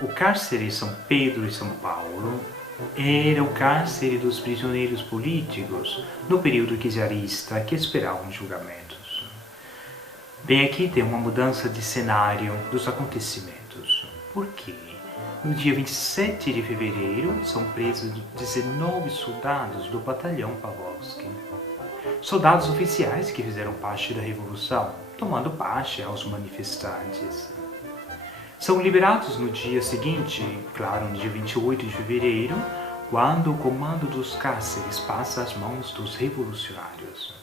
O cárcere São Pedro e São Paulo era o cárcere dos prisioneiros políticos no período czarista que esperavam julgamentos. Bem, aqui tem uma mudança de cenário dos acontecimentos. Por quê? No dia 27 de fevereiro são presos 19 soldados do batalhão Pavlovsky. Soldados oficiais que fizeram parte da Revolução, tomando parte aos manifestantes. São liberados no dia seguinte, claro, no dia 28 de fevereiro, quando o comando dos cárceres passa às mãos dos revolucionários.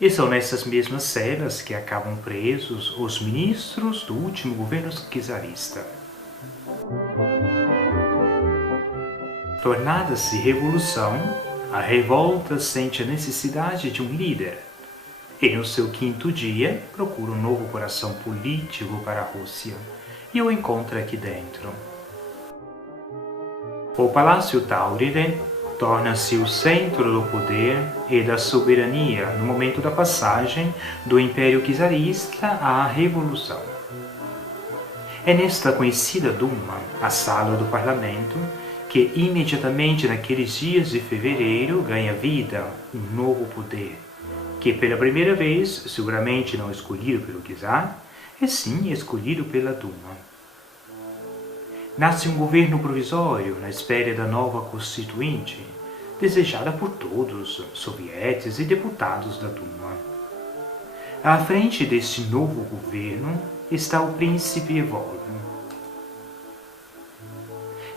E são nessas mesmas celas que acabam presos os ministros do último governo czarista. Tornada-se revolução, a revolta sente a necessidade de um líder. E no seu quinto dia, procura um novo coração político para a Rússia. E o encontra aqui dentro. O Palácio Tauride torna-se o centro do poder e da soberania no momento da passagem do Império Czarista à Revolução. É nesta conhecida Duma, a sala do parlamento, que imediatamente naqueles dias de fevereiro ganha vida um novo poder, que pela primeira vez, seguramente não escolhido pelo czar, e sim escolhido pela Duma. Nasce um governo provisório na espera da nova constituinte, desejada por todos, sovietes e deputados da Duma. À frente deste novo governo está o príncipe Evolve.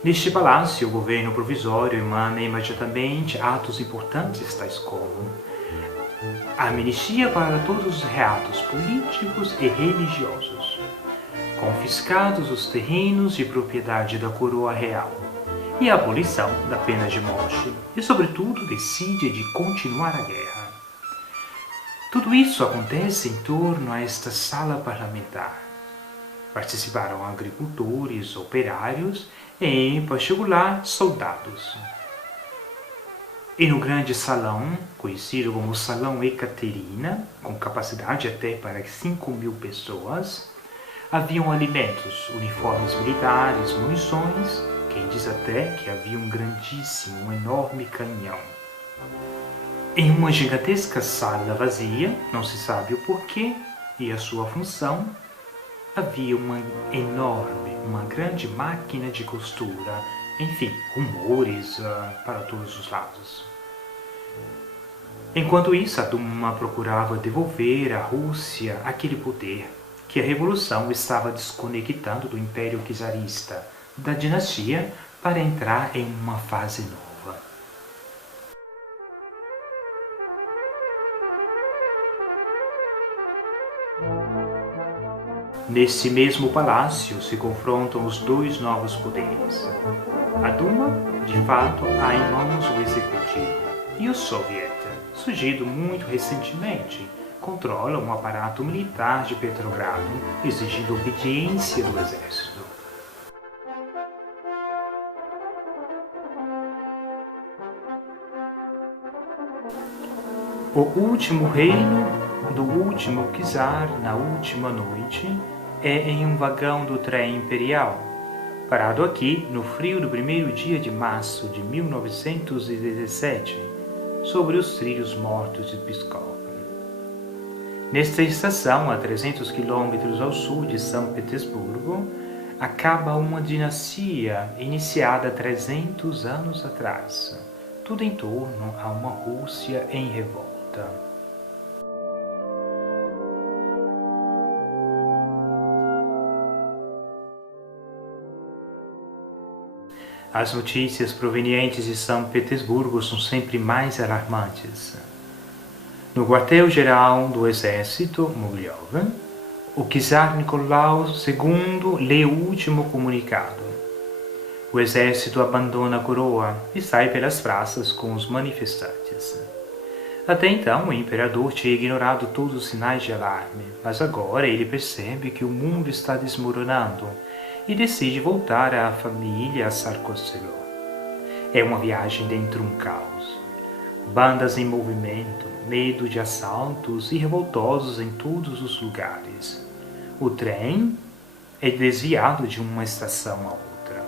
Neste palácio, o governo provisório emana imediatamente atos importantes tais como a amnistia para todos os reatos políticos e religiosos, confiscados os terrenos de propriedade da coroa real e a abolição da pena de morte e, sobretudo, decide de continuar a guerra. Tudo isso acontece em torno a esta sala parlamentar. Participaram agricultores, operários e, em particular, soldados. E no grande salão, conhecido como Salão Ekaterina, com capacidade até para 5.000 pessoas, haviam alimentos, uniformes militares, munições, quem diz até que havia um grandíssimo, um enorme canhão. Em uma gigantesca sala vazia, não se sabe o porquê e a sua função, havia uma enorme, uma grande máquina de costura, enfim, rumores para todos os lados. Enquanto isso, a Duma procurava devolver à Rússia aquele poder que a Revolução estava desconectando do Império Czarista, da dinastia, para entrar em uma fase nova. Nesse mesmo palácio se confrontam os dois novos poderes. A Duma, de fato, há em mãos o executivo, e o Soviet, surgido muito recentemente, controla um aparato militar de Petrogrado, exigindo obediência do exército. O último reino do último czar na última noite é em um vagão do trem imperial, parado aqui no frio do primeiro dia de março de 1917, sobre os trilhos mortos de Pskov. Nesta estação, a 300 quilômetros ao sul de São Petersburgo, acaba uma dinastia iniciada 300 anos atrás, tudo em torno a uma Rússia em revolta. As notícias provenientes de São Petersburgo são sempre mais alarmantes. No quartel-geral do exército, Mogilev, o czar Nicolau II lê o último comunicado. O exército abandona a coroa e sai pelas praças com os manifestantes. Até então, o imperador tinha ignorado todos os sinais de alarme, mas agora ele percebe que o mundo está desmoronando e decide voltar à família Sarkozy. É uma viagem dentro de um caos. Bandas em movimento, medo de assaltos e revoltosos em todos os lugares. O trem é desviado de uma estação a outra.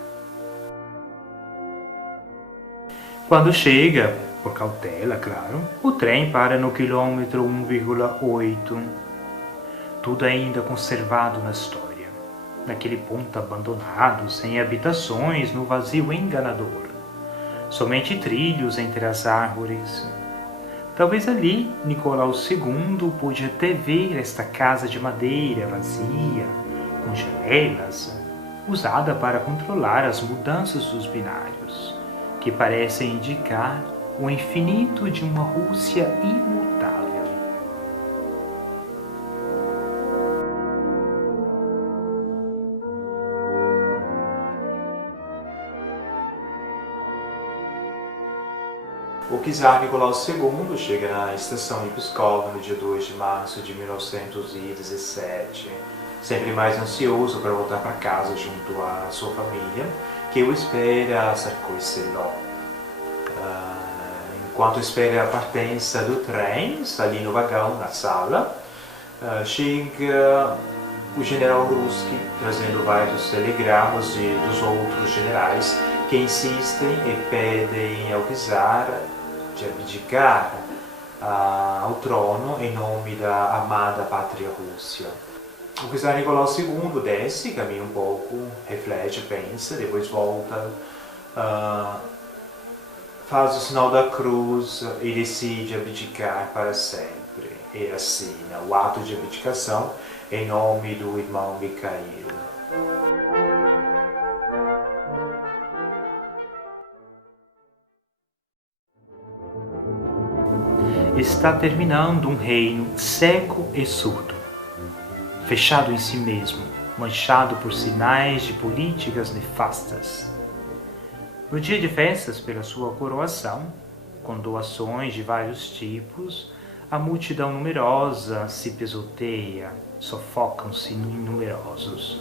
Quando chega, por cautela, claro, o trem para no quilômetro 1,8. Tudo ainda conservado na história, naquele ponto abandonado, sem habitações, no vazio enganador. Somente trilhos entre as árvores. Talvez ali Nicolau II pôde até ver esta casa de madeira vazia, com janelas, usada para controlar as mudanças dos binários, que parecem indicar o infinito de uma Rússia imutável. O czar Nicolau II chega na estação de Pskov no dia 2 de março de 1917, sempre mais ansioso para voltar para casa junto à sua família, que o espera a Tsarskoye-Selo. Enquanto espera a partença do trem, está ali no vagão, na sala, chega o general Rusky, trazendo vários telegramas dos outros generais que insistem e pedem ao czar de abdicar ao trono em nome da amada pátria Rússia. O czar Nicolau II desce, caminha um pouco, reflete, pensa, depois volta, faz o sinal da cruz e decide abdicar para sempre. E assina o ato de abdicação em nome do irmão Mikhail. Está terminando um reino cego e surdo, fechado em si mesmo, manchado por sinais de políticas nefastas. No dia de festas pela sua coroação, com doações de vários tipos, a multidão numerosa se pisoteia, sufocam-se numerosos.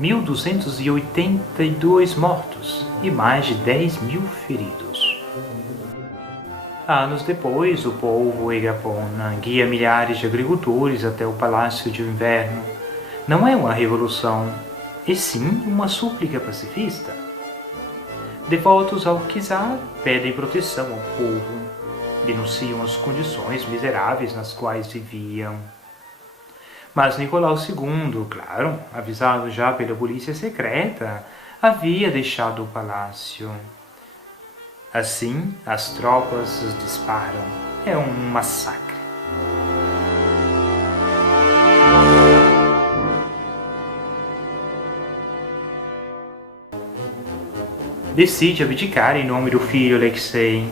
1.282 mortos e mais de 10.000 feridos. Anos depois, o povo Egapona guia milhares de agricultores até o Palácio de Inverno. Não é uma revolução, e sim uma súplica pacifista. Devotos ao czar pedem proteção ao povo, denunciam as condições miseráveis nas quais viviam. Mas Nicolau II, claro, avisado já pela polícia secreta, havia deixado o palácio. Assim, as tropas os disparam. É um massacre. Decide abdicar em nome do filho Alexei.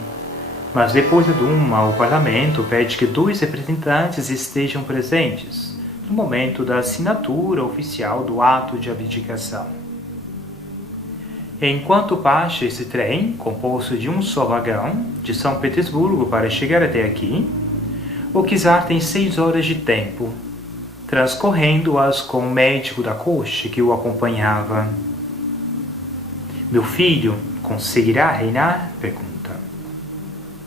Mas depois da Duma, o parlamento pede que 2 representantes estejam presentes no momento da assinatura oficial do ato de abdicação. Enquanto parte esse trem, composto de um só vagão, de São Petersburgo para chegar até aqui, o czar tem 6 horas de tempo, transcorrendo-as com o médico da corte que o acompanhava. Meu filho conseguirá reinar? Pergunta.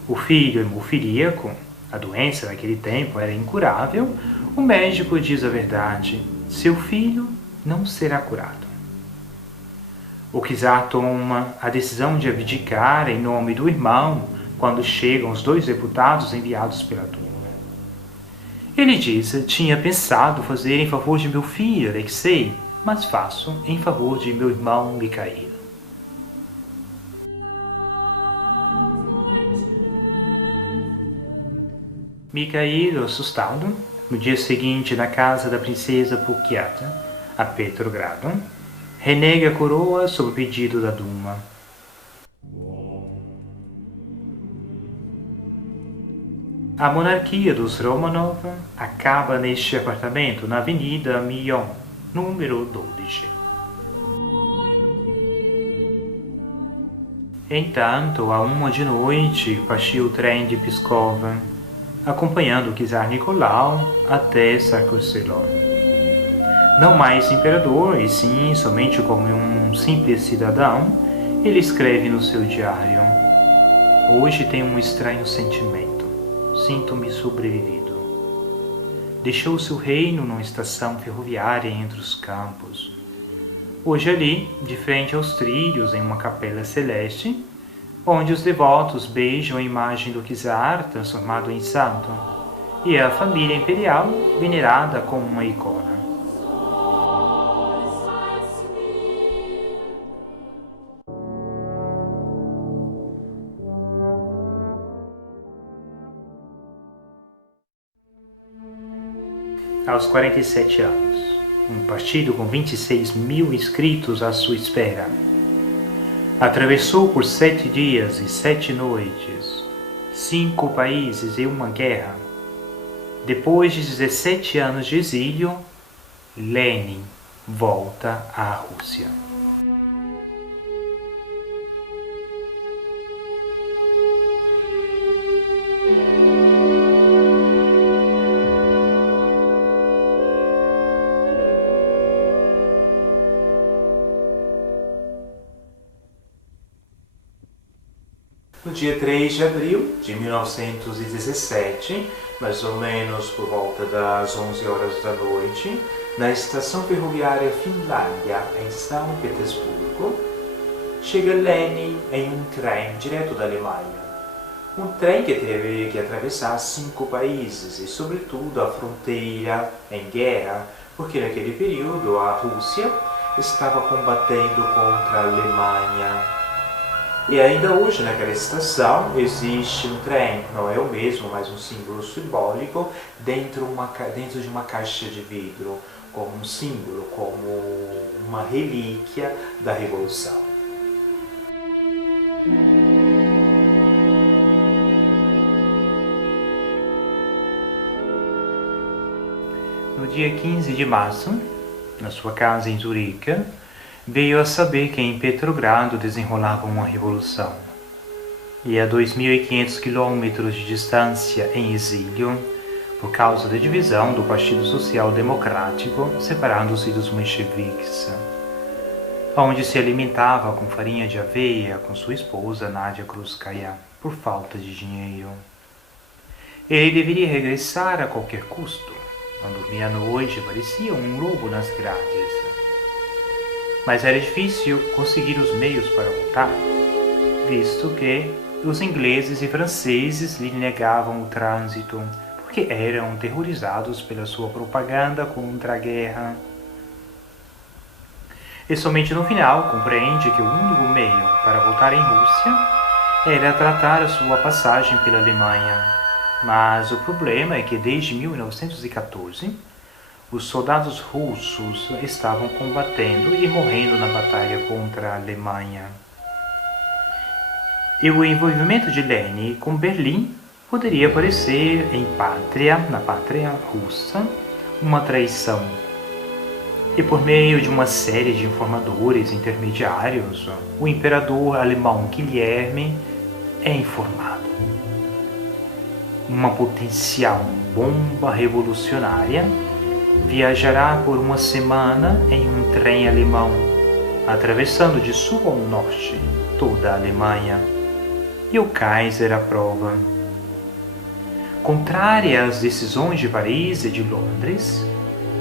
O filho hemofilíaco, a doença naquele tempo era incurável, o médico diz a verdade: seu filho não será curado. O czar toma a decisão de abdicar em nome do irmão quando chegam os 2 deputados enviados pela Duma. Ele diz: tinha pensado fazer em favor de meu filho Alexei, mas faço em favor de meu irmão Mikhail. Mikhail, assustado, no dia seguinte na casa da princesa Pukyata, a Petrogrado, renega a coroa sob pedido da Duma. A monarquia dos Romanov acaba neste apartamento na Avenida Mion, número 12. Entanto, à 1 de noite, partiu o trem de Pskov, acompanhando o czar Nicolau até Tsarskoye-Selo. Não mais imperador, e sim somente como um simples cidadão, ele escreve no seu diário: hoje tenho um estranho sentimento, sinto-me sobrevivido. Deixou seu reino numa estação ferroviária entre os campos, Hoje ali, de frente aos trilhos, em uma capela celeste, onde os devotos beijam a imagem do czar transformado em santo, e a família imperial venerada como uma icona. Aos 47 anos, um partido com 26 mil inscritos à sua espera, atravessou por 7 dias e 7 noites, 5 países e uma guerra. Depois de 17 anos de exílio, Lenin volta à Rússia. No dia 3 de abril de 1917, mais ou menos por volta das 11 horas da noite, na estação ferroviária Finlândia, em São Petersburgo, chega Lenin em um trem direto da Alemanha. Um trem que teve que atravessar 5 países e, sobretudo, a fronteira em guerra, porque naquele período a Rússia estava combatendo contra a Alemanha. E ainda hoje, naquela estação, existe um trem, não é o mesmo, mas um símbolo simbólico dentro de uma caixa de vidro, como um símbolo, como uma relíquia da Revolução. No dia 15 de março, na sua casa em Zurique, veio a saber que em Petrogrado desenrolava uma revolução. E a 2.500 quilômetros de distância, em exílio, por causa da divisão do Partido Social Democrático, separando-se dos mencheviques, onde se alimentava com farinha de aveia com sua esposa Nadia Krupskaya, por falta de dinheiro. Ele deveria regressar a qualquer custo. Não dormia à noite, parecia um lobo nas grades. Mas era difícil conseguir os meios para voltar, visto que os ingleses e franceses lhe negavam o trânsito, porque eram terrorizados pela sua propaganda contra a guerra. E somente no final compreende que o único meio para voltar em Rússia era tratar a sua passagem pela Alemanha. Mas o problema é que desde 1914, os soldados russos estavam combatendo e morrendo na batalha contra a Alemanha. E o envolvimento de Lenin com Berlim poderia parecer, na pátria russa, uma traição. E por meio de uma série de informadores intermediários, o imperador alemão Guilherme é informado. Uma potencial bomba revolucionária viajará por uma semana em um trem alemão, atravessando de sul ao norte toda a Alemanha. E o Kaiser aprova. Contrária às decisões de Paris e de Londres,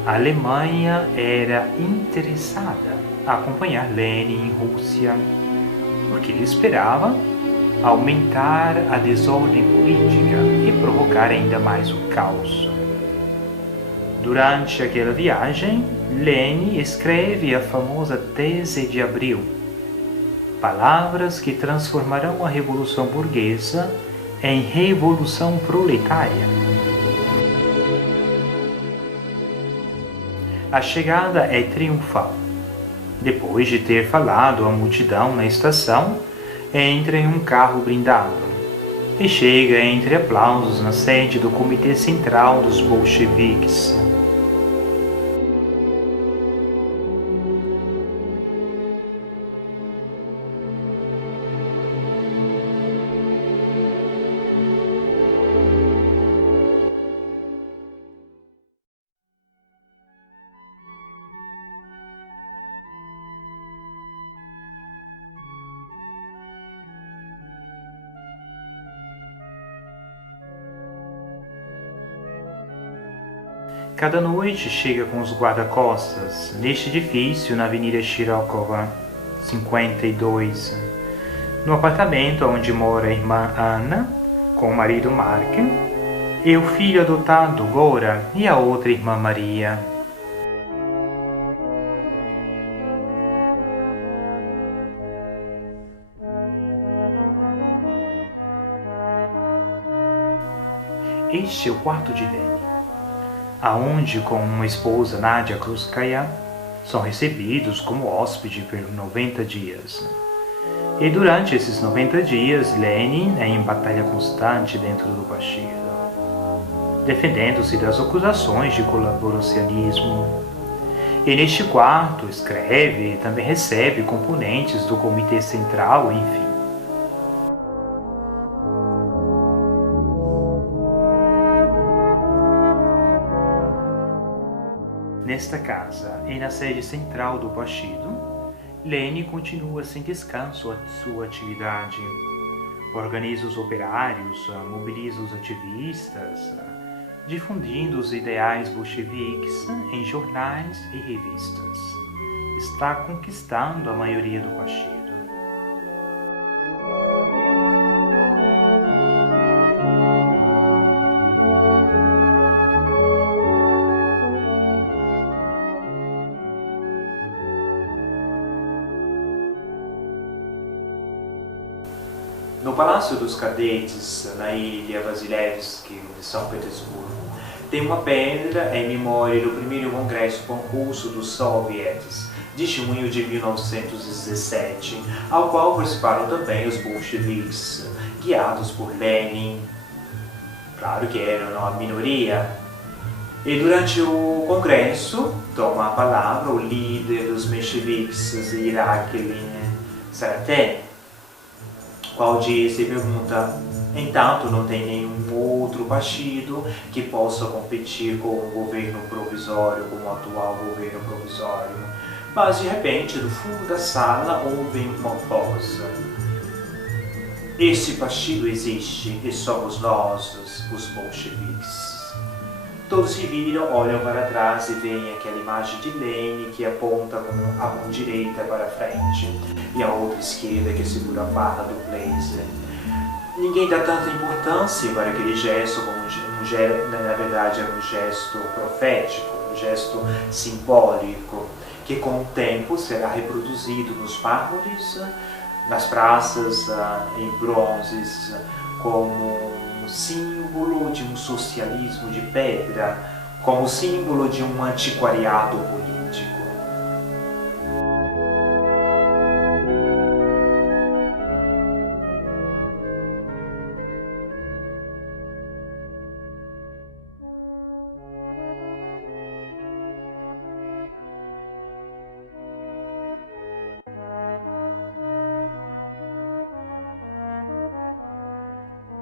a Alemanha era interessada a acompanhar Lenin em Rússia, porque ele esperava aumentar a desordem política e provocar ainda mais o caos. Durante aquela viagem, Lenin escreve a famosa Tese de Abril, palavras que transformarão a Revolução Burguesa em Revolução Proletária. A chegada é triunfal. Depois de ter falado à multidão na estação, entra em um carro blindado e chega entre aplausos na sede do Comitê Central dos Bolcheviques. Cada noite chega com os guarda-costas neste edifício na Avenida Shirokova 52, no apartamento onde mora a irmã Anna, com o marido Mark, e o filho adotado Gora e a outra irmã Maria. Este é o quarto de Leni, aonde com uma esposa, Nadia Krupskaya, são recebidos como hóspede por 90 dias. E durante esses 90 dias, Lenin é em batalha constante dentro do partido, defendendo-se das acusações de colaboracionismo. E neste quarto escreve e também recebe componentes do Comitê Central, enfim. Nesta casa e na sede central do partido, Lenin continua sem descanso a sua atividade. Organiza os operários, mobiliza os ativistas, difundindo os ideais bolcheviques em jornais e revistas. Está conquistando a maioria do partido. No Palácio dos Cadetes, na ilha Vasilevsky de São Petersburgo, tem uma pedra em memória do primeiro Congresso Concurso dos Sovietes, de junho de 1917, ao qual participaram também os bolcheviques, guiados por Lenin. Claro que eram a minoria. E durante o Congresso, toma a palavra o líder dos mencheviques, Irakli Saraten, qual diz e pergunta: entanto, não tem nenhum outro partido que possa competir com o governo provisório, com o atual governo provisório. Mas, de repente, do fundo da sala houve uma voz: esse partido existe e somos nós, os bolcheviques. Todos se viram, olham para trás e veem aquela imagem de Lenin que aponta com a mão direita para frente e a outra esquerda que segura a barra do blazer. Ninguém dá tanta importância para aquele gesto, como na verdade é um gesto profético, um gesto simbólico, que com o tempo será reproduzido nos mármores, nas praças, em bronzes, como um símbolo de um socialismo de pedra, como símbolo de um antiquariado político.